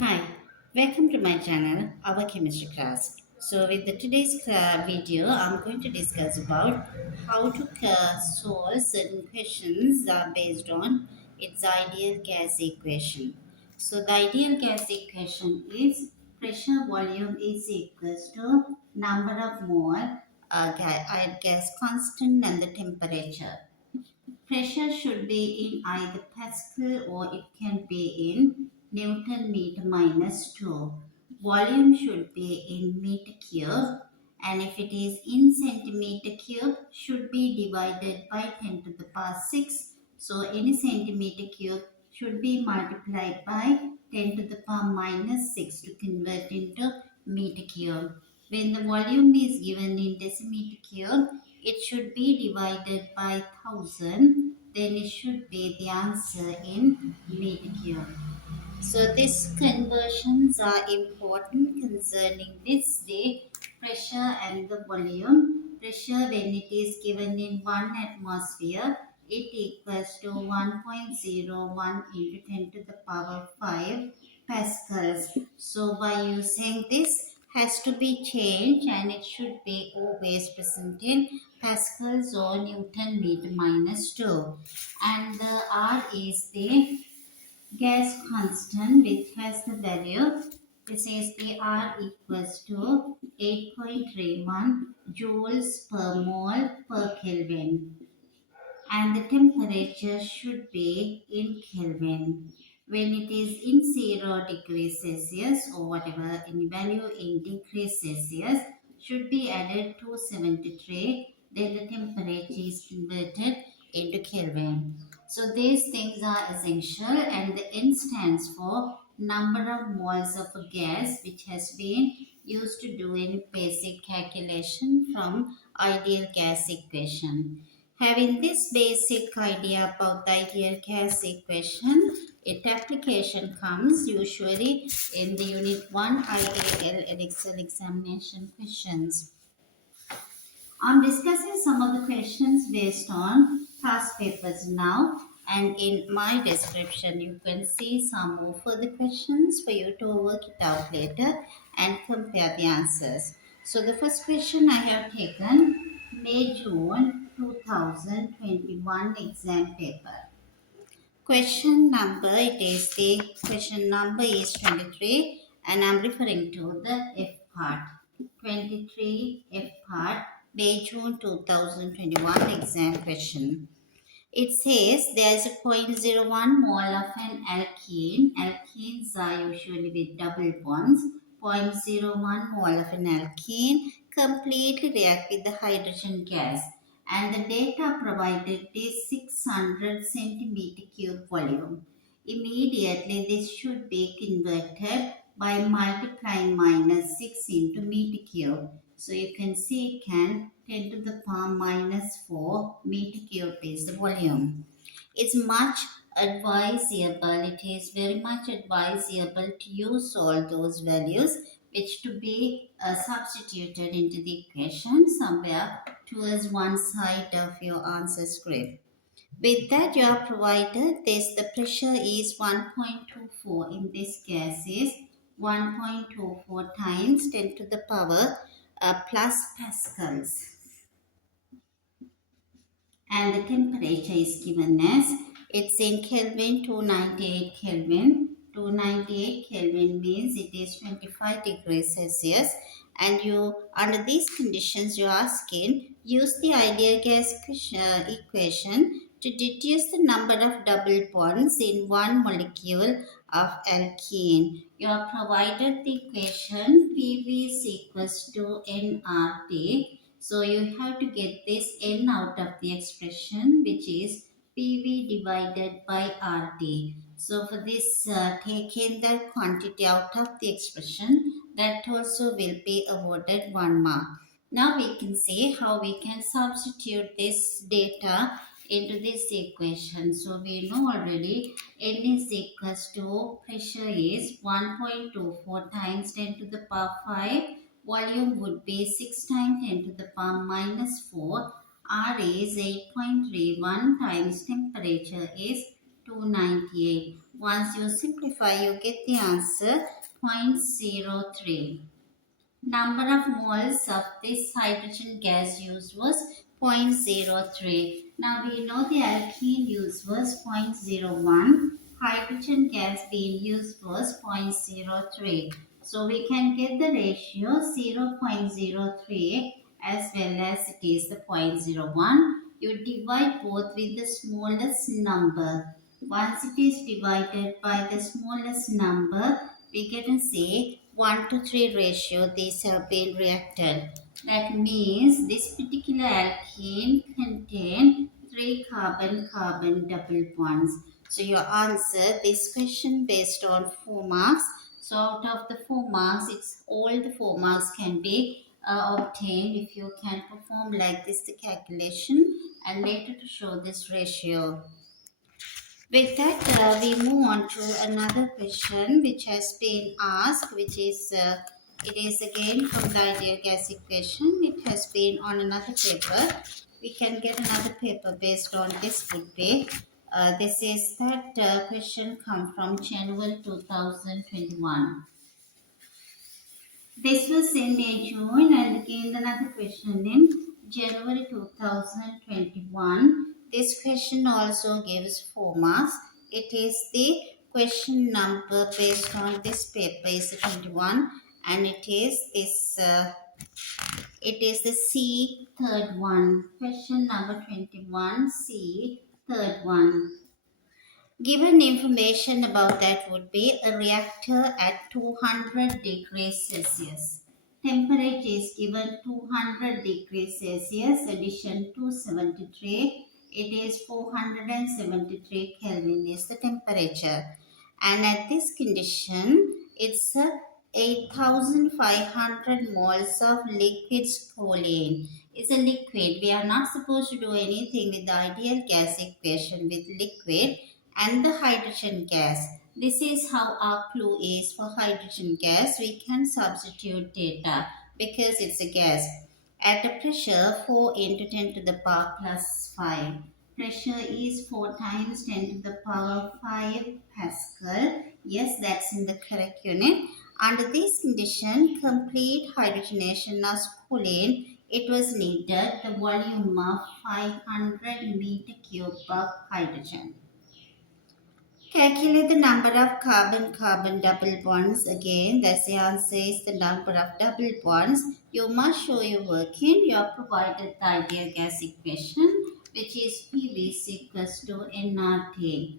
Hi, welcome to my channel, our chemistry class. So, with today's video, I'm going to discuss about how to solve certain questions based on its ideal gas equation. So, the ideal gas equation is pressure volume is equals to number of mole gas constant and the temperature. Pressure should be in either Pascal or it can be in Newton meter minus 2. Volume should be in meter cube, and if it is in centimeter cube should be divided by 10 to the power 6. So any centimeter cube should be multiplied by 10 to the power minus 6 to convert into meter cube. When the volume is given in decimeter cube, it should be divided by 1000, then it should be the answer in meter cube. So these conversions are important concerning this the pressure and the volume. Pressure when it is given in 1 atmosphere, it equals to 1.01 into 10 to the power 5 pascals. So by using this has to be changed and it should be always present in pascals or Newton meter minus 2. And the R is the gas constant which has the value, this is the R equals to 8.31 joules per mole per Kelvin, and the temperature should be in Kelvin. When it is in 0 degrees Celsius or whatever any value in degrees Celsius should be added to 73, then the temperature is converted into Kelvin. So these things are essential, and the N stands for number of moles of a gas which has been used to do any basic calculation from ideal gas equation. Having this basic idea about the ideal gas equation, its application comes usually in the Unit 1 IAL and Excel examination questions. I'm discussing some of the questions based on past papers now, and in my description you can see some more further questions for you to work it out later and compare the answers. So the first question I have taken May-June 2021 exam paper. Question number, it is the question number is 23 and I'm referring to the F part. 23 F part, May June 2021 exam question. It says there is a 0.01 mole of an alkene. Alkenes are usually with double bonds. 0.01 mole of an alkene completely react with the hydrogen gas, and the data provided is 600 centimeter cube volume. Immediately this should be converted by multiplying minus 6 into meter cube. So you can see it can 10 to the power minus 4 meter cube is the volume. It's much advisable, it is very much advisable to use all those values which to be substituted into the equation somewhere towards one side of your answer script. With that you are provided this, the pressure is 1.24, in this gas is 1.24 times 10 to the power plus pascals, and the temperature is given as, it's in Kelvin, 298 Kelvin. 298 Kelvin means it is 25 degrees Celsius, and you under these conditions you are asking use the ideal gas equation to deduce the number of double bonds in one molecule of alkene. You are provided the equation PV is equals to nRT. So you have to get this N out of the expression, which is PV divided by RT. So for this, take in the quantity out of the expression. That also will be awarded 1 mark. Now we can see how we can substitute this data into this equation. So we know already N is equals to, pressure is 1.24 times 10 to the power 5. Volume would be 6 times 10 to the power minus 4. R is 8.31 times temperature is 298. Once you simplify, you get the answer 0.03. Number of moles of this hydrogen gas used was 0.03. Now we know the alkene used was 0.01. Hydrogen gas being used was 0.03. So we can get the ratio 0.03 as well as it is the 0.01. You divide both with the smallest number. Once it is divided by the smallest number, we can say 1 to 3 ratio these have been reacted. That means this particular alkene contain 3 carbon-carbon double bonds. So your answer, this question based on 4 marks. So out of the 4 marks, it's all the 4 marks can be obtained if you can perform like this the calculation and later to show this ratio. With that, we move on to another question which has been asked, which is, it is again from the ideal gas equation. It has been on another paper. We can get another paper based on this would be. This is that question come from January 2021. This was in June and again another question in January 2021. This question also gives 4 marks. It is the question number based on this paper is 21 and it is the C third one. Question number 21 C third one. Given information about that would be a reactor at 200 degrees Celsius. Temperature is given 200 degrees Celsius, addition 273. It is 473 Kelvin is the temperature. And at this condition, it's 8,500 moles of liquid choline. It's a liquid. We are not supposed to do anything with the ideal gas equation with liquid and the hydrogen gas. This is how our clue is for hydrogen gas. We can substitute data because it's a gas. At a pressure 4 into 10 to the power plus 5. Pressure is 4 times 10 to the power 5 Pascal. Yes, that's in the correct unit. Under this condition, complete hydrogenation of choline, it was needed the volume of 500 meter cube of hydrogen. Calculate the number of carbon-carbon double bonds. Again, that's the answer is the number of double bonds. You must show your working. You are provided the ideal gas equation, which is PV equals to nRT.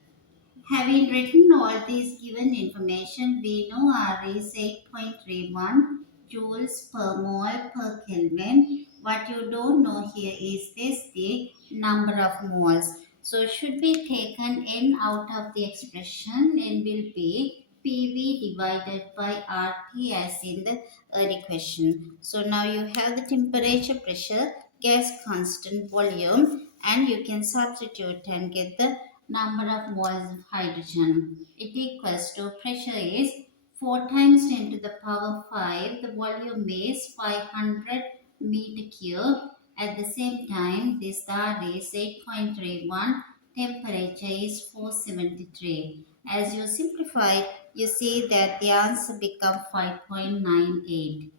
Having written all these given information, we know R is 8.31 joules per mole per Kelvin. What you don't know here is this, the number of moles. So should be taken n out of the expression, n will be PV divided by RT as in the early question. So now you have the temperature, pressure, gas constant, volume, and you can substitute and get the number of moles of hydrogen. It equals to pressure is 4 times 10 to the power 5. The volume is 500 meter cube. At the same time, this R is 8.31. Temperature is 473. As you simplify, you see that the answer becomes 5.98.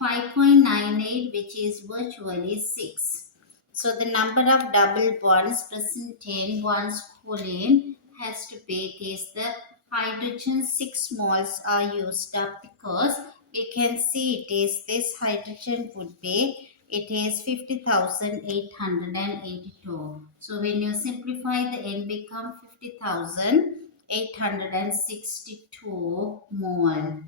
5.98, which is virtually 6. So the number of double bonds present in one's choline has to be, it is the hydrogen 6 moles are used up because we can see it is this hydrogen would be, it is 50,882. So when you simplify, the n become 50,862 mole.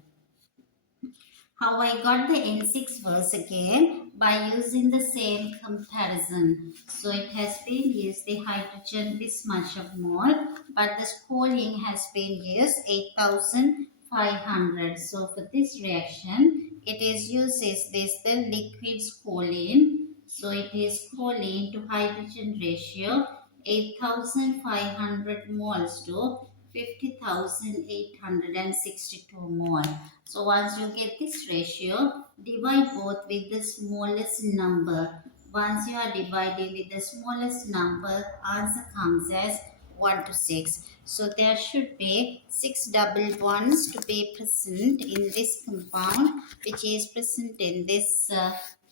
How I got the N6 was again by using the same comparison. So it has been used the hydrogen this much of mole, but the choline has been used 8,500. So for this reaction, it is used is this the liquid choline. So it is choline to hydrogen ratio 8,500 moles to 50,862 mole. So once you get this ratio, divide both with the smallest number. Once you are dividing with the smallest number, answer comes as 1 to 6. So there should be 6 double bonds to be present in this compound, which is present in this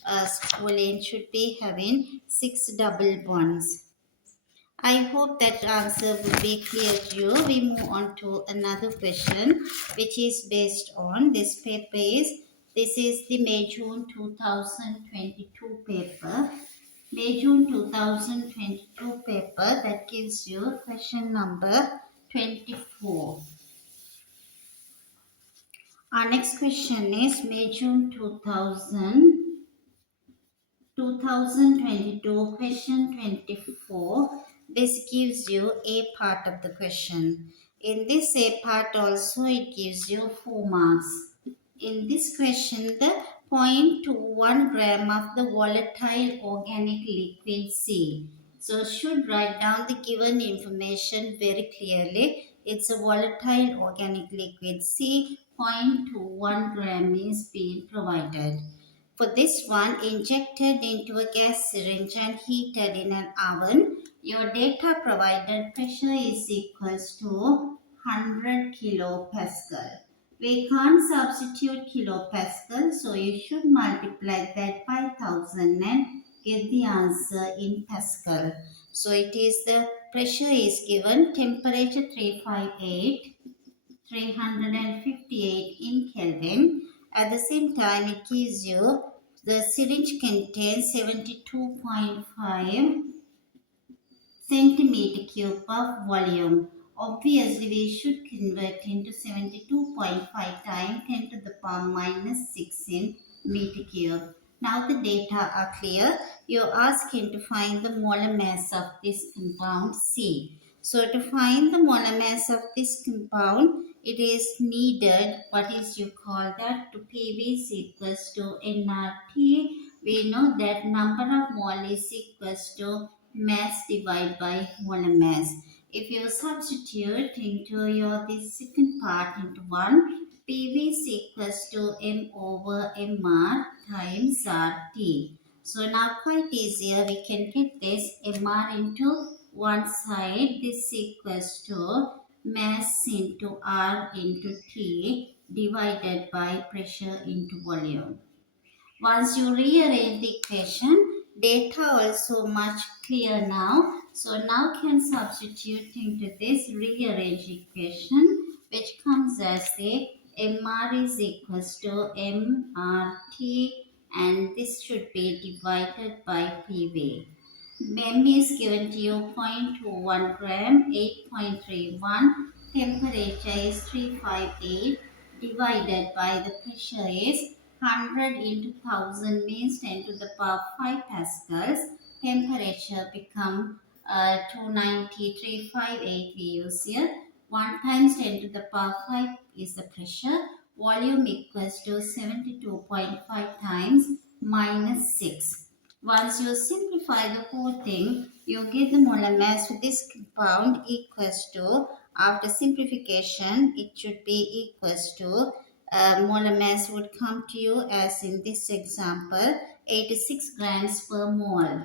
squalene should be having 6 double bonds. I hope that answer will be clear to you. We move on to another question, which is based on this paper. This is the May June 2022 paper. May June 2022 paper that gives you question number 24. Our next question is May June 2022 question 24. This gives you a part of the question. In this a part also it gives you 4 marks. In this question the 0.21 gram of the volatile organic liquid C. So should write down the given information very clearly. It's a volatile organic liquid C. 0.21 gram is being provided. For this one, injected into a gas syringe and heated in an oven, your data provided pressure is equals to 100 kilopascal. We can't substitute kilopascal, so you should multiply that by 1000 and get the answer in pascal. So it is the pressure is given, temperature 358 in Kelvin. At the same time, it gives you the syringe contains 72.5 centimeter cube of volume. Obviously, we should convert into 72.5 times 10 to the power minus 6 in meter cube. Now the data are clear. You are asking to find the molar mass of this compound C. So to find the molar mass of this compound, it is needed, what is you call that, to PV is equals to nRT. We know that number of mole is equals to mass divided by molar mass. If you substitute into your this second part into 1, PV is equals to M over MR times RT. So now quite easier we can get this MR into one side. This equals to mass into R into T divided by pressure into volume. Once you rearrange the equation, data also much clear now. So now can substitute into this rearrange equation, which comes as a MR is equals to MRT, and this should be divided by PV. M is given to you 0.21 gram, 8.31. Temperature is 358 divided by the pressure is 100 into 1000 means 10 to the power 5 pascals. Temperature become 293,588 we use here. 1 times 10 to the power 5 is the pressure. Volume equals to 72.5 times minus 6. Once you simplify the whole thing, you get the molar mass for this compound equals to, after simplification, it should be equals to, molar mass would come to you as in this example, 86 grams per mole.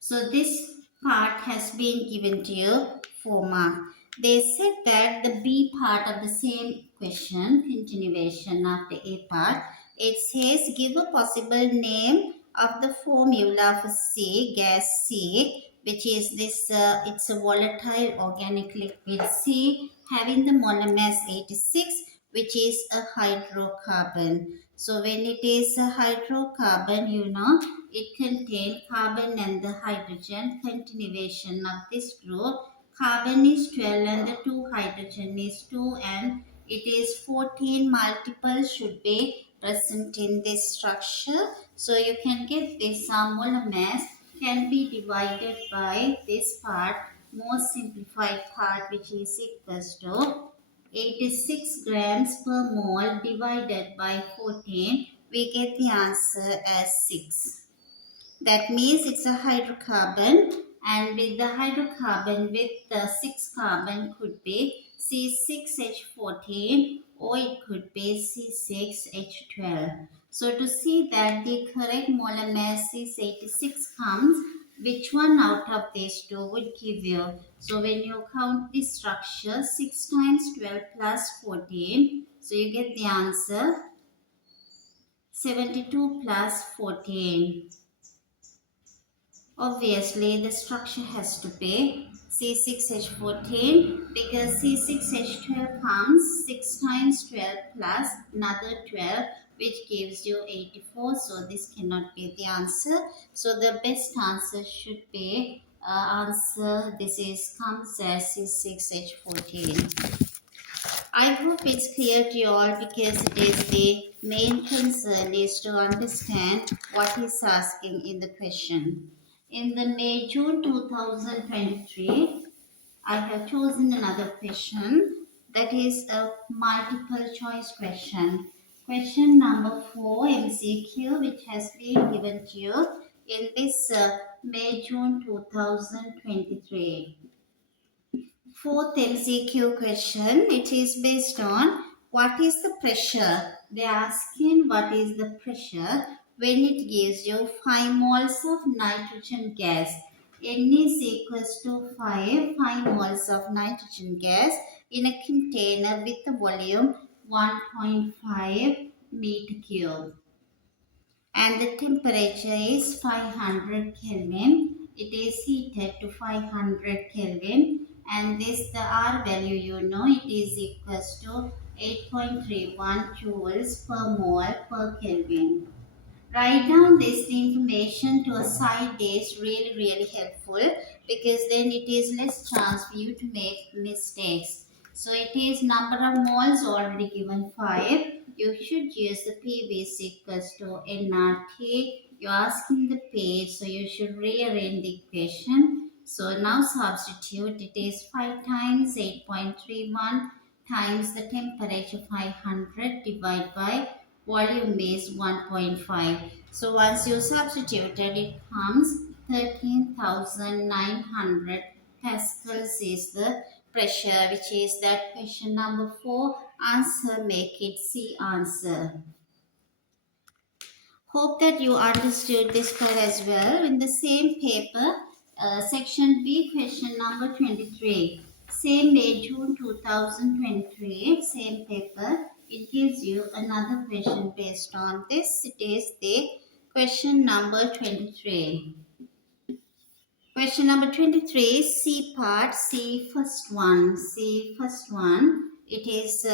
So this part has been given to you 4 marks. They said that the B part of the same question, continuation of the A part, it says give a possible name of the formula for C, gas C, which is this, it's a volatile organic liquid C having the molar mass 86, which is a hydrocarbon. So when it is a hydrocarbon, you know, it contains carbon and the hydrogen. Continuation of this group, carbon is 12 and the 2 hydrogen is 2, and it is 14 multiple should be present in this structure. So you can get this molar mass can be divided by this part, more simplified part, which is equals to 86 grams per mole divided by 14. We get the answer as 6. That means it's a hydrocarbon, and with the hydrocarbon with the 6 carbon could be C6H14 or it could be C6H12. So to see that the correct molar mass is 86 comes, Which one out of these two would give you? So when you count the structure, 6 times 12 plus 14, so you get the answer 72 plus 14. Obviously, the structure has to be C6H14 because C6H12 comes 6 times 12 plus another 12, which gives you 84. So this cannot be the answer. So the best answer should be answer this is comes as C6H14. I hope it's clear to you all because it is the main concern is to understand what he's asking in the question. In the May-June 2023, I have chosen another question that is a multiple choice question. Question number 4 MCQ, which has been given to you in this May-June 2023. Fourth MCQ question, it is based on what is the pressure. They are asking what is the pressure when it gives you 5 moles of nitrogen gas. N is equals to 5 moles of nitrogen gas in a container with a volume 1.5 meter cube, and the temperature is 500 Kelvin. It is heated to 500 Kelvin, and this the R value you know it is equals to 8.31 joules per mole per Kelvin. Write down this information to a side is really helpful because then it is less chance for you to make mistakes. So it is number of moles already given 5. You should use the PV is equals to nRT. You're asking the page, so you should rearrange the equation. So now substitute, it is 5 times 8.31 times the temperature 500 divided by volume is 1.5. So once you substituted, it comes 13,900 pascals is the pressure, which is that question number 4. Answer, make it C answer. Hope that you understood this part as well. In the same paper, section B, question number 23. Same May, June 2023, same paper. It gives you another question based on this. It is the question number 23. Question number 23, C part, C first one. C first one. It is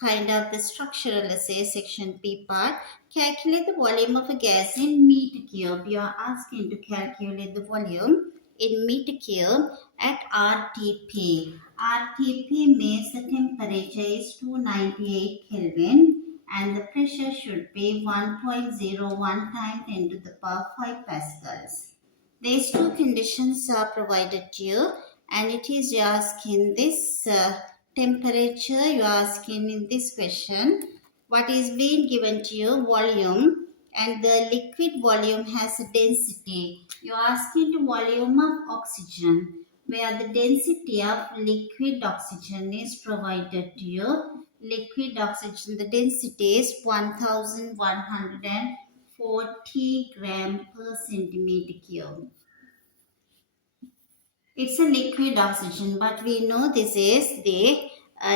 kind of the structural assay, section P part. Calculate the volume of a gas in meter cube. You are asking to calculate the volume in meter cube at RTP. RTP means the temperature is 298 Kelvin and the pressure should be 1.01 times 10 to the power 5 pascals. These two conditions are provided to you, and it is you asking this temperature, you are asking in this question what is being given to you, volume, and the liquid volume has a density. You are asking the volume of oxygen, where the density of liquid oxygen is provided to you. Liquid oxygen, the density is 1140 gram per centimeter cube. It's a liquid oxygen, but we know this is the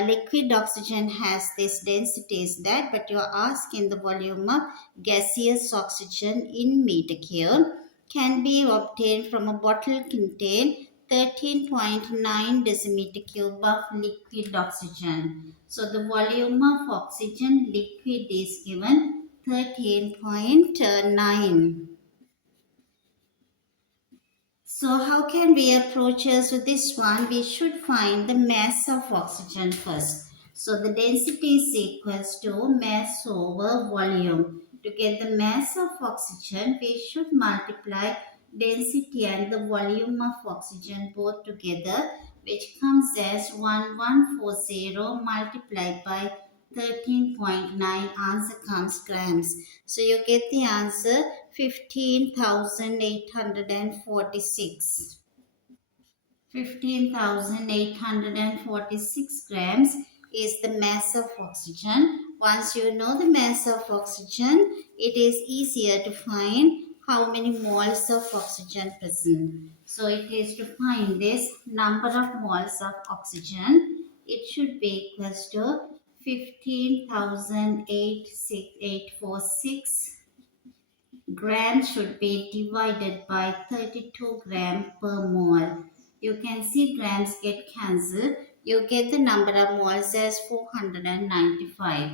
liquid oxygen has this density is that, but you are asking the volume of gaseous oxygen in meter cube can be obtained from a bottle contain 13.9 decimeter cube of liquid oxygen. So the volume of oxygen liquid is given 13.9. So how can we approach us with this one? We should find the mass of oxygen first. So the density is equals to mass over volume. To get the mass of oxygen, we should multiply density and the volume of oxygen both together, which comes as 1140 multiplied by 13.9. Answer comes grams. So you get the answer 15,846. 15,846 grams is the mass of oxygen. Once you know the mass of oxygen, it is easier to find how many moles of oxygen present. So it is to find this number of moles of oxygen. It should be equals to 15,846 grams should be divided by 32 gram per mole. You can see grams get cancelled. You get the number of moles as 495.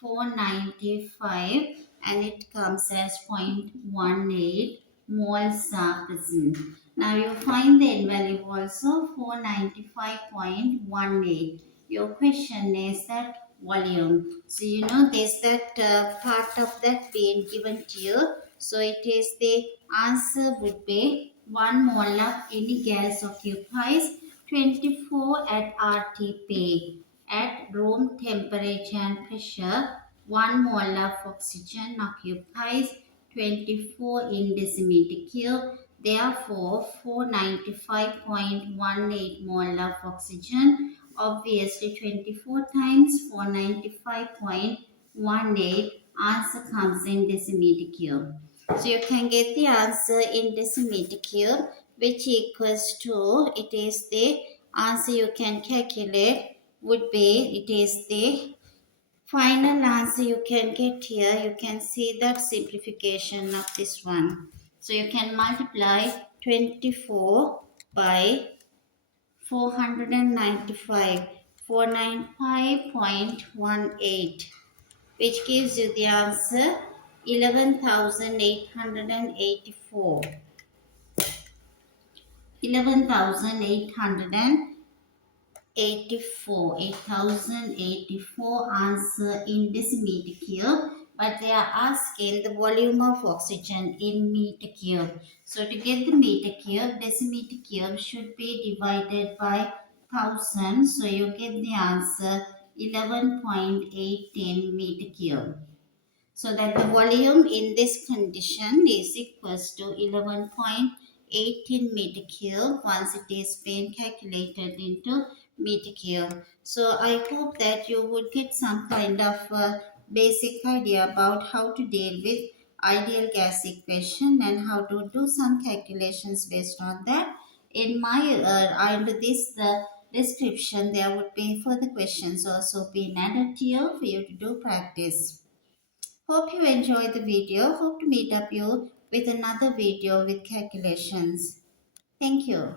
495 and it comes as 0.18 moles are present. Now you find the N value also 495.18. Your question is that volume. So you know there's that part of that being given to you. So it is the answer would be 1 mole of any gas occupies 24 at RTP. At room temperature and pressure, 1 mole of oxygen occupies 24 in decimeter cube. Therefore, 495.18 mole of oxygen. Obviously, 24 times 495.18 answer comes in decimeter cube. So you can get the answer in decimeter cube, which equals to, it is the answer you can calculate would be, it is the final answer you can get here. You can see that simplification of this one. So you can multiply 24 by 495, 495.18, which gives you the answer 11,884. 11,884, 8,084 answer in decimeter cube, but they are asking the volume of oxygen in meter cube. So to get the meter cube, decimeter cube should be divided by 1000. So you get the answer 11.18 meter cube. So that the volume in this condition is equals to 11.18 meter cube once it is being calculated into meter cube. So I hope that you would get some kind of basic idea about how to deal with ideal gas equation and how to do some calculations based on that. In my under this the description there would be further questions also being added to you for you to do practice. Hope you enjoyed the video. Hope to meet up you with another video with calculations. Thank you.